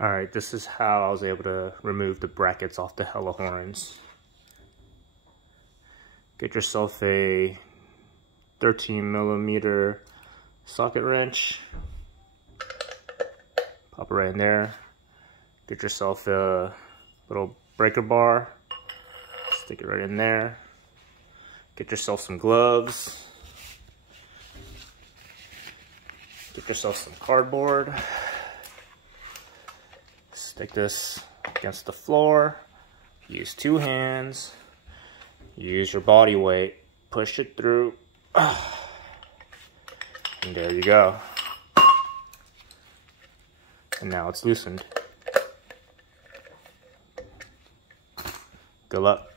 Alright, this is how I was able to remove the brackets off the Hella horns. Get yourself a 13mm socket wrench. Pop it right in there. Get yourself a little breaker bar. Stick it right in there. Get yourself some gloves. Get yourself some cardboard. Stick this against the floor. Use 2 hands. Use your body weight. Push it through. And there you go. And now it's loosened. Good luck.